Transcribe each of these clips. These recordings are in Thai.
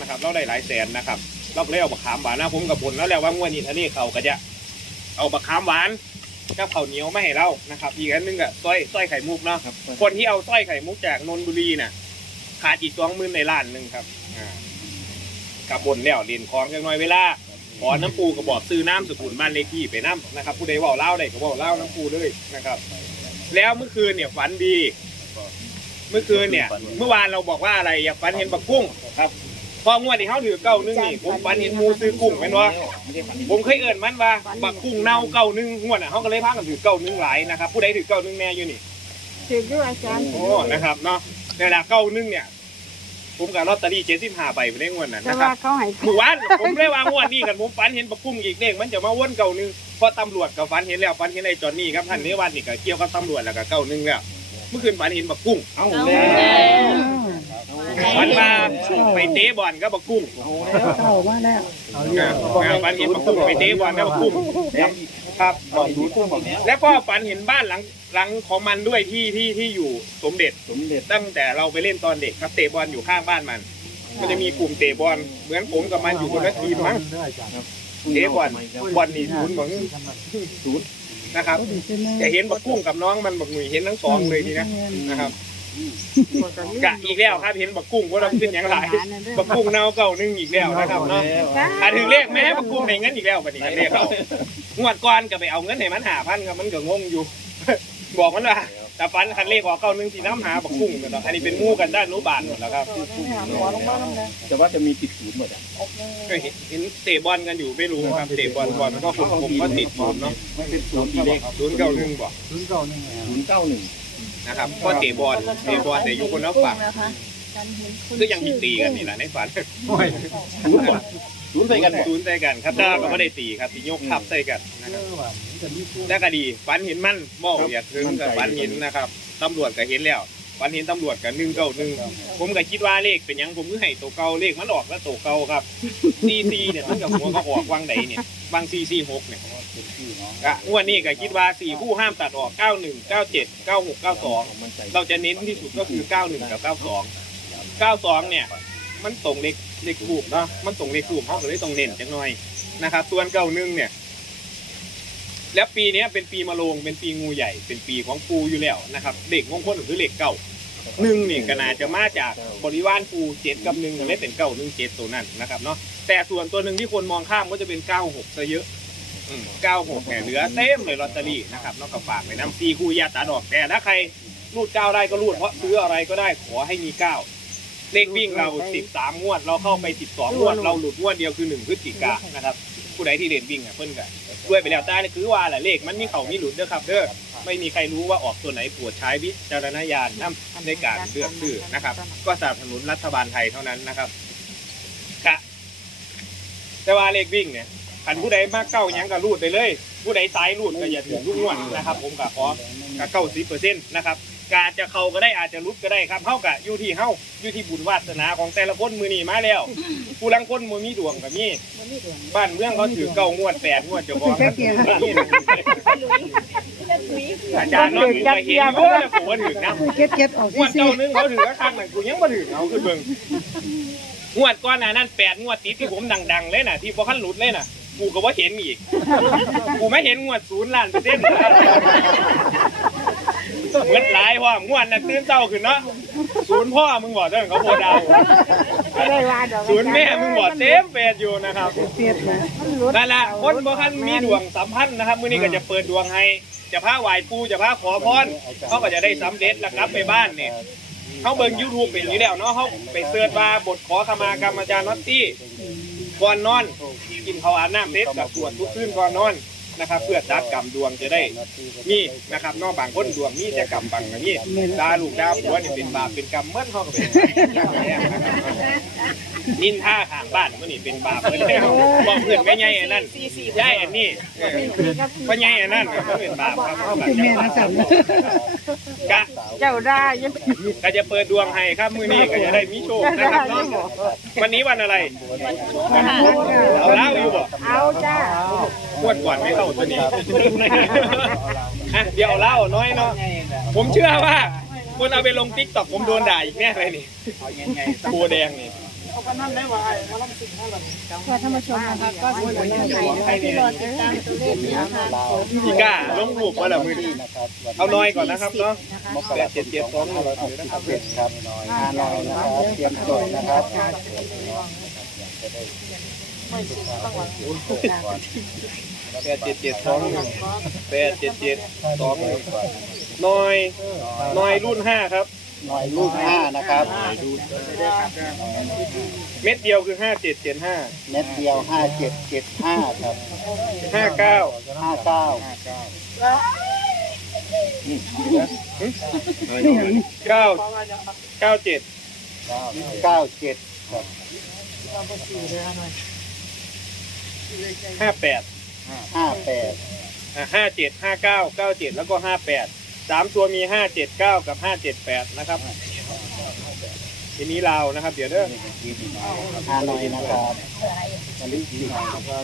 นะครับ เราได้หลายแสนนะครับ เราก็เลยเอาบักขามหวานนะผมกับบนแล้วแหละว่างวดนี้ทะเลเขาก็จะเอาบักขามหวานกับข้าวเหนียวมาให้เรานะครับ อีกอันหนึงก็สร้อยสร้อยไข่มุกเนาะ ครับคนที่เอาสร้อยไข่มุกจากนนทบุรีน่ะขาดอีกสองหมื่นในล้านหนึ่งครับอ่ากับบนแล้วเรียนคลองจังหน่อยเวลาขอน้ำปูกระบอกซื้อน้ำสกุลบ้านเลขที่ไปน้ำนะครับ ผู้ใดเว่าเล่าได้ก็เว่าเล่าน้ำปูเลยนะครับ แล้วเมื่อคืนเนี่ยฝันดี เมื่อคืนเนี่ย เมื่อวานเราบอกว่าอะไรอยากฝันเห็นบักกุ้งครับ พองวดที่เขาถือเก้านึงนี่ผมฝันเห็นหมูซื้อกุ้งแม่นวะผมเคยเอิ่นมันว่าบักกุ้งเน่าเก้านึงงวดอะเขาก็เลยพากันถือเก้านึงหลายนะครับผู้ใดถือเก้านึงแน่อยู่นี่ถือด้วยอาจารย์โอ้นะครับเนาะในราเก้านึงเนี่ย ผมกับลอตเตอรี่เจ็ดสิบห้าใบไปได้งวดนั้นแต่นะคว่ารับเขาให้หมู่บ้านผมได้วางงวดนี้กันผมฝันเห็นบักกุ้งอีกเด้งมันจะมาวนเก้านึงเพราะตำรวจกับฝันเห็นแล้วฝันเห็นไอ้จอนนี่ครับท่านนี้วันนี่ก็เกี่ยวกับตำรวจแล้วก็เก้านึงแล้วเมื่อคืนฝันเห็นบักกุ้งเอาแล้ว ฝันมาไปเตะบอลกับบักกุ้งเข้ามาแล้วอ่าฝันเห็นบักกุ้งไปเตะบอลกับบักกุ้งครับบอกดูตัวบอกเนี้ยแล้วก็ฝันเห็นบ้านหลังหลังของมันด้วยที่ที่ที่อยู่สมเด็จสมเด็จตั้งแต่เราไปเล่นตอนเด็กครับเตะบอลอยู่ข้างบ้านมัน มันจะมีกลุ่มเตะบอลเหมือนผมกับมันอยู่คนละทีมมั้งเตะบอลบอลนี่ศูนย์ของศูนย์นะครับจะเห็นบักกุ้งกับน้องมันบักหนุ่ยเห็นทั้งสองเลยทีนะนะครับ กะอีกแล้วครับเห็นบักกุ้งว่าเราขึ้นอย่างไรบักกุ้งเน่าเก่านึงอีกแล้วนะครับเนาะอะถึงเลขแม่บักกุ้งในเงินอีกแล้วบัดนี้เลขเขางวดก่อนก็ไปเอาเงินให้มันหาพันครับมันก็งงอยู่ บอกมันว่าแต่ฟันคันเลขออกเก้าหนึ่งสีน้ำหาบักกุ้งกันเนาะอันนี้เป็นหมู่กันด้านรู้บานหมดแล้วครับแต่ว่าจะมีติดศูนย์หมดอะก็เห็นเห็นเตะบอลกันอยู่ไม่รู้ครับเตะบอลบอลก็ผมผมก็ติดอยู่เนาะมันเป็นศูนย์กี่เลขศูนย์เก้าหนึ่งบอกศูนย์เก้าหนึ่ง นะครับก็เตะบอลเตะบอลแต่อยู่คนละฝั่งก็ยังมีตีกันนี่แหละในฝันศูนย์หมดศูนย์ใส่กันหมดศูนย์ใส่กันครับแต่ก็ไม่ได้ตีครับตียกทับใส่กันนะครับแล้วก็ดีฝันเห็นมันบอกอยากถึงกับฝันเห็นนะครับตำรวจก็เห็นแล้ว ฝันเห็นตำรวจกับหนึ่งเก้าหนึ่งผมก็คิดว่าเลขเป็นหยังผมก็ให้ตัวเก่าเลขมันออกแล้วตัวเก่าครับซีซีเนี่ยมันกับหัวก็ออกวางใดเนี่ยบางซีซีหกเนี่ยก็งวดนี้ก็คิดว่าสี่คู่ห้ามตัดออก91 97 96 92เราจะเน้นที่สุดก็คือ91กับ92 92เนี่ย มันตรงเลขเลขทูบเนาะมันตรงเลขทูบเขาก็เลยต้องเน้นจังหน่อยนะครับส่วน91เนี่ย แล้วปีนี้เป็นปีมะโรงเป็นปีงูใหญ่ เป็นปีของปูอยู่แล้วนะครับเด็กมงคลก็คือเลขเก่าหนึ่งนี่ก็น่าจะมาจากบริวารปูเจ็ดกับหนึ่งก็เลยเป็นเก้าหนึ่งเจ็ดตัวนั้นนะครับเนาะแต่ส่วนตัวหนึ่งที่คนมองข้ามก็จะเป็นเก้าหกซะเยอะเก้าหกแห่เหลือเต็มเลยลอตเตอรี่นะครับนอกจากฝากไปน้ำซีคู่ยาตาดอกแต่ถ้าใครรูดเก้าได้ก็รูดเพราะซื้ออะไรก็ได้ขอให้มีเก้าเลขวิ่งเราสิบสามงวด เราเข้าไปสิบสองงวด เราหลุดงวดเดียวคือหนึ่งพฤศจิกานะครับผู้ใดที่เด่นวิ่งอะเพิ่นกัน ด้วยไปแล้วใต้นี่คือว่าแหละเลขมันมีเขามีหลุดเด้อครับเด้อไม่มีใครรู้ว่าออกตัวไหนปวดใช้วิจารณญาณนำในการเลือกซื้อนะครับ ก็สนับสนุนรัฐบาลไทยเท่านั้นนะครับกะแต่ว่าเลขวิ่งเนี่ยขันผู้ใดมากเก้าหยังก็รูดไปเลย ผู้ใดสายรูดก็อย่าถึงลูกนวดนะครับ ผมก็ขอกะเก้าสิบเปอร์เซ็นต์นะครับ กอาจจะเข้าก็ได้อาจจะรุดก็ได้ครับเฮากะอยู่ที่เฮาอยู่ที่บุญวาสนาของแต่ละคนมือนี่มาแล้ว ผู้ลังคนมือมีดวงกับมีบ้านเมืองเขาถือเก้างวดแปดงวดเจ้าของอาจารย์น้องถือไปเห็นเยอะแล้วผมว่าถือนะเก็ตเก็ตออกงวดเก้าหนึงเขาถือข้างหนึ่งกูยังมาถือเอาขึ้นเบิ่งงวดก้อนหน้านั้นแปดงวดติดที่ผมดัง ๆ เลยน่ะ ที่พอขั้นหลุดเลยน่ะกูก็ว่าเห็นอีก กูไม่เห็นงวดศูนย์ล้านเปอร์เซ็นต์ เหมือนหลายพ่องวดน่ะตื่นเต้าขึ้นเนาะศูนย์พ่อมึงบอกเรื่องเขาโพดาวไม่ได้ว่าดอกศูนย์แม่มึงบอกเต็มเฟซอยู่นะครับเสียดนะมันหลุดนั่นแหละคนบ่คันมีดวงสัมพันธ์นะครับมื้อนี้ก็จะเปิดดวงให้จะพาไหว้ปู่จะพาขอพรเขาก็จะได้สำเร็จแล้วกลับไปบ้านเนี่ยเขาเบิ่ง YouTube เป็นอยู่แล้วเนาะเขาไปเสิร์ชว่าบทขอขมากรรมอาจารย์น็อตตี้ก่อนนอน กินข้าวอาบน้ำเล็ดกับตรวจทุกคืนก่อนนอน นะครับ เพื่อตัดกรรมดวงจะได้มีนะครับเนอกบางคนดวงมีแต่กรรมบางอย่างนี้ดาลูกดาผัวนี่เป็นบาปเป็นกรรมเมื่อเขาก็เป็นนินท่าข้างบ้านมื่อนี่เป็นบาปเมื่อแล้วบอกเพื่อนไม่ใหญ่อันนั้นย่ายอันนี้ก็ใหญ่อันนั้นก็เป็นบาปครับเขาแบบเป็นแม่นะสั่นกะเจ้าได้ยังก็จะเปิดดวงให้ครับมื้อนี้ก็จะได้มีโชคนะครับเนาะวันนี้วันอะไรเอาเล่าอยู่บ่เอาจ้า ขวดก่อนไม่เข้าตัวนี้อะเดี๋ยวเล่าน้อยเนาะ ผมเชื่อว่าคนเอาไปลงติ๊กต็อกผมโดนด่าอีกแน่เลยนี่โบแดงนี่ค่ะท่านผู้ชมนะคะก็สวยงามนะคะที่รอติดตามตัวเลขนี้นะคะพี่ก้าลงรูปมาแล้วมือนี้เอาน้อยก่อนนะครับเนาะมกราคมสองพันห้าร้อยหกสิบเจ็ดครับฮานอยนะครับเตรียมจดนะครับ แปดเจ็ดเจ็ดสองหนึ่งแปดเจ็ดเจ็ดสองหนึ่งน้อยน้อยรุ่นห้าครับ หน่อยลูกห้านะครับเม็ดเดียวคือห้าเจ็ดเจ็ดห้าเม็ดเดียวห้าเจ็ดเจ็ดห้าครับห้าเก้าห้าเก้าเก้าเก้าเจ็ดเก้าเจ็ดครับห้าแปดห้าแปดอ่าห้าเจ็ดห้าเก้าเก้าเจ็ดแล้วก็ห้าแปดสามตัวมีห้าเจ็ดเก้ากับห้าเจ็ดแปดนะครับ ทีนี้เราวนะครับ เดี๋ยวเด้อฮานอยนะครับวันที่สี่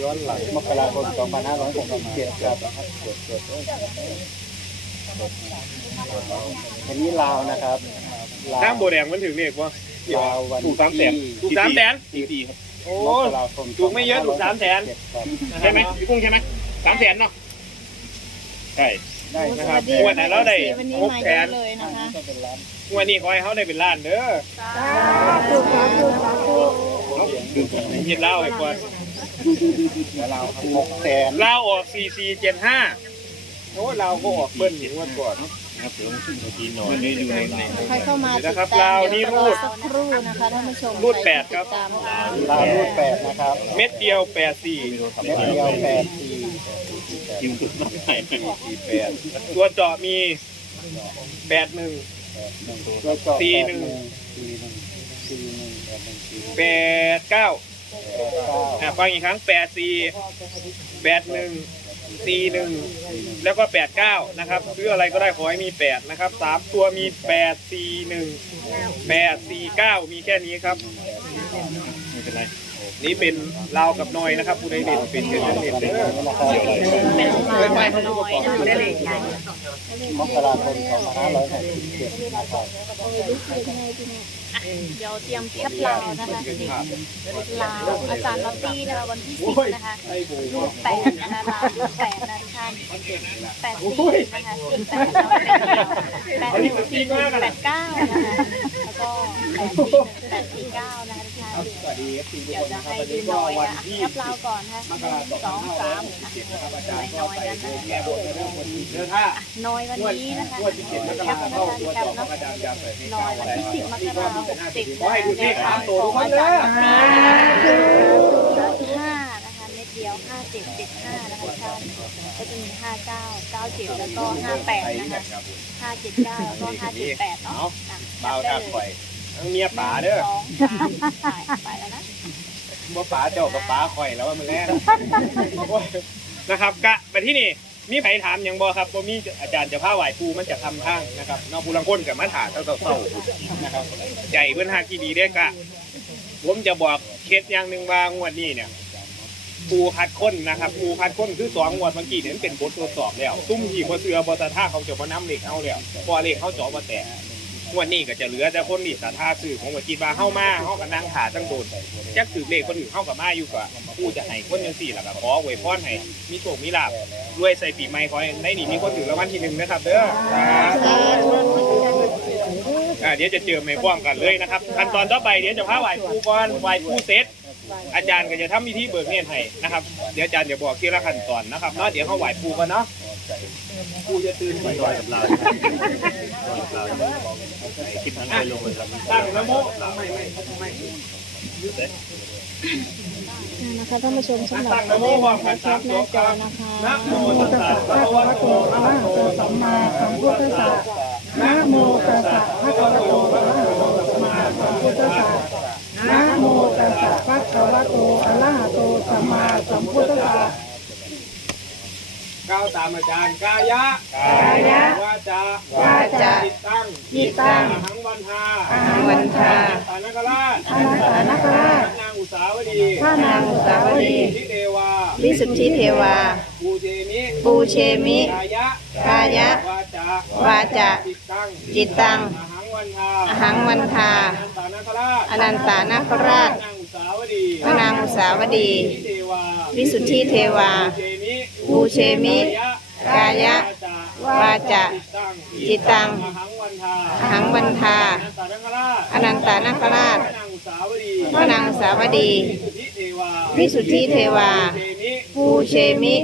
ย้อนหลังมกราคมสองพันห้าร้อยหกสิบเจ็ดครับวันนี้ลาวนะครับลาวน้ำโบแดงมันถึงเนี่ยว่าลาววันถูกสามแสนที่ถูกสามแสนสี่สี่โอ้ม กราคมถูกไม่เยอะถูกสามแสนครับใช่ไหมพี่กุ้งใช่ไหมสามแสนเนาะใช่ ได้นะนะคครัรับบงวดไหนเราได้วันนี้หกมาแสเยอะนเลยนะคะก็เป็นล้านงวดนี้ขอให้เขาได้เป็นล้านเด้อสาธุสาธุสาธุเห็นเล่าให้ก่อนเราหกแสนเล่าออกสี่สี่เจ็ดห้าโอ้เราก็ออกเบิ้ลถึงวันก่อน ใครเข้ามาติดนะครับตามลาวเดี๋นี่ยวรูด สักครู่นะคะท่านผู้ชมรูดแปดครับติตามลาวรูดแปดนะครับเม็ดเดียวแปดสี่เม็ดเดียวแปดสี่สี่แปดตัวเจาะมีแปดหนึ่งตัวจอบสี่หนึ่ง สี่หนึ่งสี่หนึ่งแปดหนึ่งสี่แปดเก้าแปดเก้าอะฟังอีกครั้งแปดสี่แปดหนึ่ง สี่หนึ่งแล้วก็แปดเก้านะครับซื้ออะไรก็ได้ขอให้มีแปดนะครับสามตัวมีแปดสี่หนึ่งแปดสี่เก้ามีแค่นี้ครับไม่เป็นไร นี่เป็นลาวกับนอยนะครับผู้ใดเด่นเป็นเด่นเด่นเด้อเป็นมาน้อยนะคะได้เลขใหญ่มกราคมสองพันห้าร้อยหกสิบเจ็ดนะครับเดี๋ยวเตรียมแคปลาวนะคะลาวอาจารย์ลอตตี้นะคะวันที่สิบนะคะรูปแปดนะคะลาวรูปแปดนะทุกท่านแปดสี่นะคะสี่แปดแปดหนึ่งสี่หนึ่งแปดเก้านะคะแล้วก็แปดสี่หนึ่งแปดสี่เก้านะคะ ทุกท่านเดี๋ยวจะให้ดูหน่อยนะแคปลาวก่อนนะคะหนึ่งสองสามหน่อยน้อยกันนะเดินท่าน้อยวันนี้นะคะงวดที่เจ็ดมกราคมเข้าตัวจปอของอาจารย์ยาใส่ให้น้อยวันที่สิบมกราคมหกสิบขอให้คุณเลขสามตัวทุกคนอาเด้อ ห้านะคะเม็ดเดียวห้าเจ็ดเจ็ดห้านะคะท่านก็จะมีห้าเก้าเก้าเจ็ดแล้วก็ห้าแปดนะคะห้าเจ็ดเก้าแล้วก็ห้าเจ็ดแปดเนาะอะเบาทักไป ทั้งเมียป๋าเด้อสองสามไปแล้วนะบ่ป๋าเจ้ากับป๋าข่อยแล้วว่ามันแรกนะครับกะไปที่นี่มีไผถามยังบ่ครับบ่มีอาจารย์จะพาไหวปูมันจะทำข้างนะครับนอกผู้ลังคนกับมาถาเต้าเต้าๆนะครับใจเพิ่อนหาที่ดีได้กะผมจะบอกเคสอย่างหนึ่งว่างวดนี้เนี่ยปูคัดค้นนะครับปูคัดค้นคือสองงวดเมื่อกี้เนี่ยมันเป็นบททดสอบแล้ว ตุ้มที่บ่เสือบอสท่าเขาจะมาน้ำเหล็กเอาแล้วพอเหล็กเขาเจาะมาแตก งวดนี้ก็จะเหลือแต่คนที่สาท่าซื้อผมก็คิดว่าเข้ามาเขาก็นั่งขาตั้งโดนจักถือเลขคนอื่นเข้ากับมาอยู่กว่าผู้จะให้คนยังสี่แล้วก็ขออวยพรให้มีโชคมีลาภรวยใส่ปีใหม่ขอให้ในนี่มีคนถือรางวัลที่หนึ่งนะครับเด้ออ่าเดี๋ยวจะเจอไม่พร้อมกันเลยนะครับขั้นตอนต่อไปเดี๋ยวจะพาไหว้ครูก่อนไหว้ครูเสร็จอาจารย์ก็จะทำพิธีเบิกเนตรให้นะครับ เดี๋ยวอาจารย์จะบอกทีละขั้นตอนนะครับเนาะเดี๋ยวเขาไหว้ครูกันเนาะ ครูจะตื่นไปลอยกับเราคิดทั้งไปลงเลยครับตั้งนะโมไม่ไม่ไม่นะคะท่านผู้ชมสำหรับตั้งตันะวโมเลขพร้อมนะกัคะนแคสามปหตัวน้าคจรัอบนะคะนะโมตัสสะพระคะวะโตอะระหะโตสัมมาสัมพุทธัสสะนะโมตัสสะภะคะวะโตอะระหะโตสัมมาสัมพุทธัสสะ ก้าวตามอาจารย์กายะกายะวาจาวาจาจิตตั้งจิตตั้งอหังวันทาอหังวันทาอนัตตาราชานัตตาราชนางอุสาวดีข้านางอุสาวดีทิเทวาวิสุทธิเทวาปูเชมิปูเชมิกายะกายะวาจาวาจาจิตตั้งจิตตั้งอหังวันทาอนันตานาคราชวระนางอุสาวดีวิสุทธิเทวา ภูเชมิกายะวาจาจิตังหังวันทาอนันตานาคราชพระนางสาวดี วิสุทธิเทวาภูเชมิ